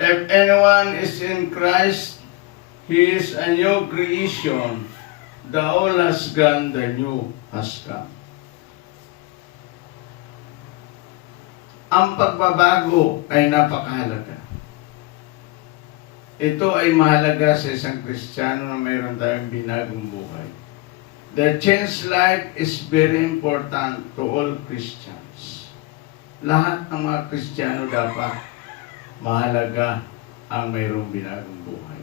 If anyone is in Christ, he is a new creation. The old has gone, the new has come. Ang pagbabago ay napakahalaga. Ito ay mahalaga sa isang Kristiyano na mayroon tayong binagong buhay. The changed life is very important to all Christians. Lahat ng mga Kristiyano dapat mahalaga ang mayroong binagong buhay.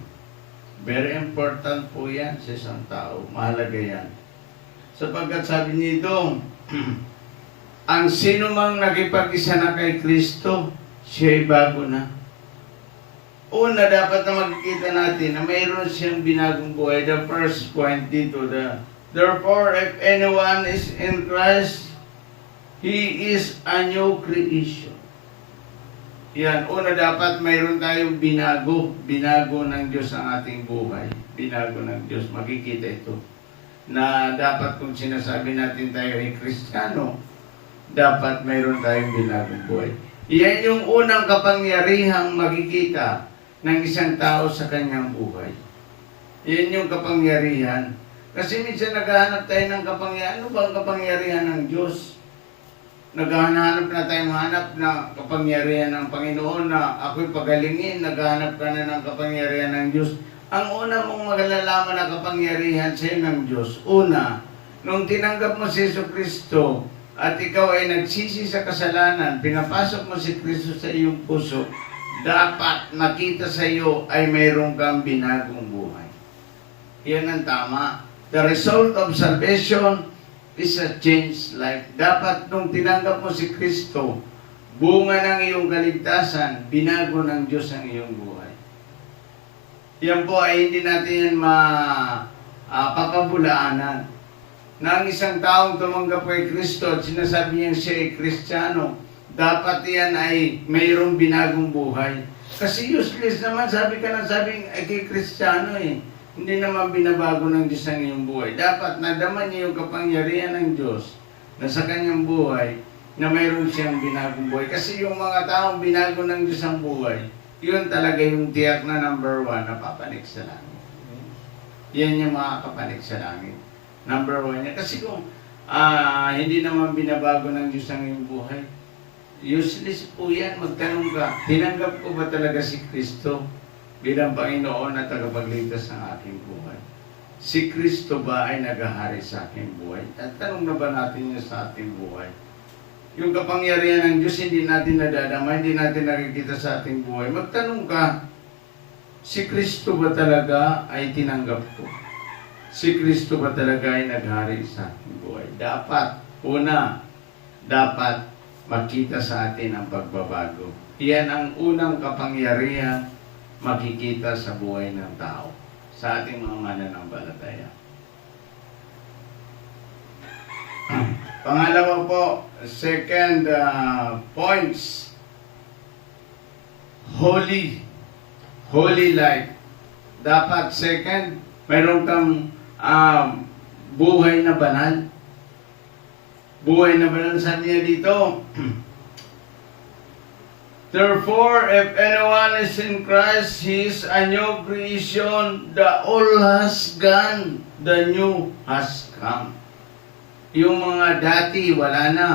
Very important po yan sa isang tao. Mahalaga yan. Sapagkat sabi nito, ang sino mang nakipag-isa na kay Kristo, siya'y bago na. Una, dapat na makikita natin na mayroon siyang binagong buhay. The first point dito, therefore, if anyone is in Christ, he is a new creation. Yan, una dapat mayroon tayong binago. Binago ng Diyos ang ating buhay. Binago ng Diyos. Makikita ito. Na dapat kung sinasabi natin tayo ay Kristiyano, dapat mayroon tayong binagong buhay. Yan yung unang kapangyarihang makikita ng isang tao sa kanyang buhay. Yan yung kapangyarihan. Kasi minsan naghahanap tayo ng kapangyarihan. Ano ba ang kapangyarihan ng Diyos? Naghahanap na tayong hanap na kapangyarihan ng Panginoon na ako'y pagalingin. Naghahanap ka na ng kapangyarihan ng Diyos. Ang una mong magalalaman na kapangyarihan sa iyo ng Diyos. Una, nung tinanggap mo si Jesucristo, at ikaw ay nagsisi sa kasalanan, pinapasok mo si Kristo sa iyong puso, dapat makita sa iyo ay mayroong kang binagong buhay. Yan ang tama. The result of salvation is a changed life. Dapat nung tinanggap mo si Kristo, bunga ng iyong kaligtasan, binago ng Diyos ang iyong buhay. Yan po ay hindi natin yan papabulaanan. Na ang isang taong tumanggap kay Kristo at sinasabi niya siya ay Kristiyano, dapat yan ay mayroong binagong buhay. Kasi useless naman, sabi ka na sabing ay kay Kristiyano eh. Hindi naman binabago ng Diyos ang iyong buhay. Dapat nadaman niya yung kapangyarihan ng Diyos na sa kanyang buhay na mayroon siyang binagong buhay. Kasi yung mga taong binago ng Diyos ang buhay, yun talaga yung tiyak na number 1 na papanik sa langit. Yan yung makakapanik sa langit. Number 1 yan. Kasi kung hindi naman binabago ng Diyos ang iyong buhay, useless po yan. Magtanong ka, tinanggap ko ba talaga si Kristo bilang Panginoon at tagapagligtas ng aking buhay? Si Kristo ba ay naghahari sa aking buhay? At tanong na ba natin yun sa ating buhay? Yung kapangyarihan ng Diyos hindi natin nadadama, hindi natin nakikita sa ating buhay. Magtanong ka, si Kristo ba talaga ay tinanggap ko? Si Kristo ba talaga ay naghari sa ating buhay? Dapat, una, dapat makita sa atin ang pagbabago. Iyan ang unang kapangyarihan makikita sa buhay ng tao, sa ating mga mananampalataya. Pangalawa po, second points, holy life. Dapat second, mayroon kang buhay na banal. Buhay na banal, sabi niya dito. Therefore, if anyone is in Christ, he is a new creation. The old has gone, the new has come. Yung mga dati, wala na.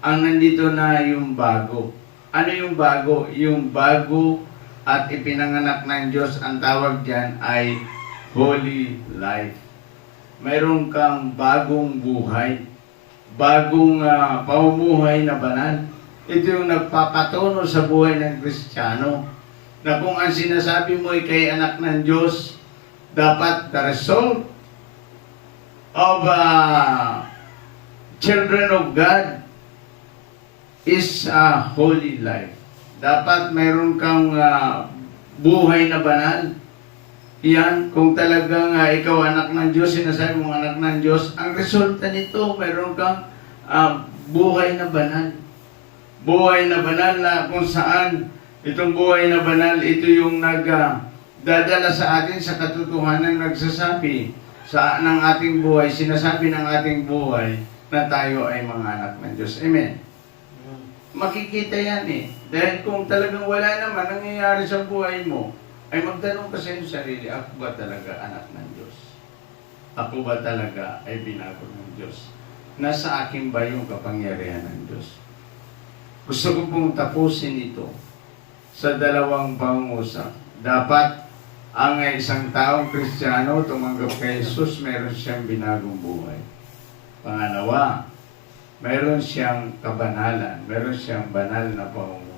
Ang nandito na yung bago. Ano yung bago? Yung bago at ipinanganak ng Diyos, ang tawag dyan ay holy life. Mayroon kang bagong buhay, bagong pamumuhay na banal. Ito yung nagpapatungo sa buhay ng Kristiyano. Na kung ang sinasabi mo ay kay anak ng Diyos, dapat the result of children of God is a holy life. Dapat mayroon kang buhay na banal. Yan, kung talagang ikaw anak ng Diyos, sinasabi mong anak ng Diyos, ang resulta nito, mayroon kang buhay na banal. Buhay na banal na kung saan itong buhay na banal, ito yung nagdadala sa atin sa katotohanan, nagsasabi ng ating buhay, sinasabi ng ating buhay na tayo ay mga anak ng Diyos. Amen. Makikita yan eh. Dahil kung talagang wala naman nangyayari sa buhay mo, ay magtanong ka sa iyong sarili, ako ba talaga anak ng Diyos? Ako ba talaga ay binago ng Diyos? Nasa akin ba yung kapangyarihan ng Diyos? Gusto ko pong tapusin ito sa dalawang pangungusap. Dapat ang isang taong Kristiyano tumanggap kay Jesus, meron siyang binagong buhay. Pangalawa, meron siyang kabanalan, meron siyang banal na pamumuhay.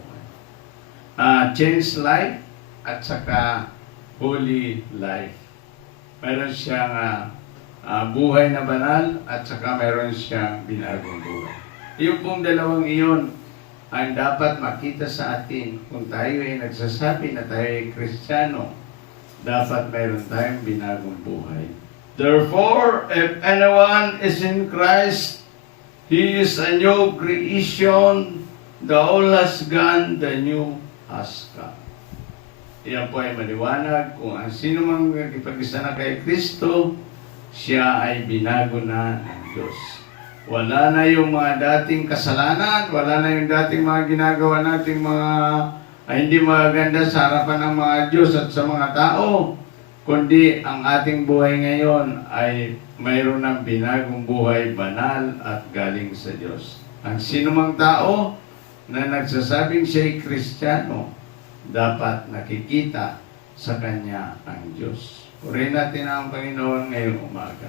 Change life at saka holy life. Meron siyang buhay na banal at saka meron siyang binagong buhay. Yung pong dalawang iyon ang dapat makita sa atin kung tayo ay nagsasabi na tayo ay Kristiyano, dapat meron tayong binagong buhay. Therefore, if anyone is in Christ, he is a new creation. The old has gone, the new has come. Iyan po ay maliwanag kung ang sino mang nagipag-isa na kay Kristo, siya ay binago na ng Diyos. Wala na yung mga dating kasalanan, wala na yung dating mga ginagawa nating mga hindi maganda sa harapan ng mga Diyos at sa mga tao, kundi ang ating buhay ngayon ay mayroon ng binagong buhay, banal at galing sa Diyos. Ang sino mang tao na nagsasabing siya'y Kristiyano, dapat nakikita sa Kanya ang Diyos. Purihin natin ang Panginoon ngayong umaga.